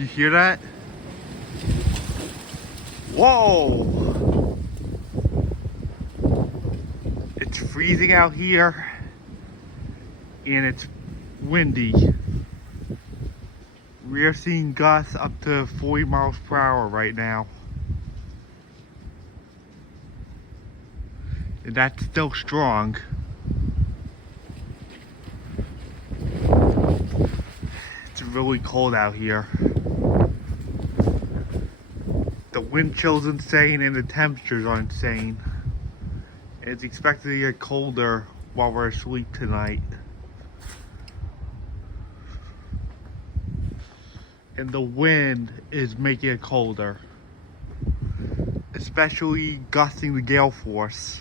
You hear that? Whoa! It's freezing out here and it's windy. We are seeing gusts up to 40 miles per hour right now. And that's still strong. It's really cold out here. The wind chill's insane and the temperatures are insane. It's expected to get colder while we're asleep tonight. And the wind is making it colder. Especially gusting the gale force.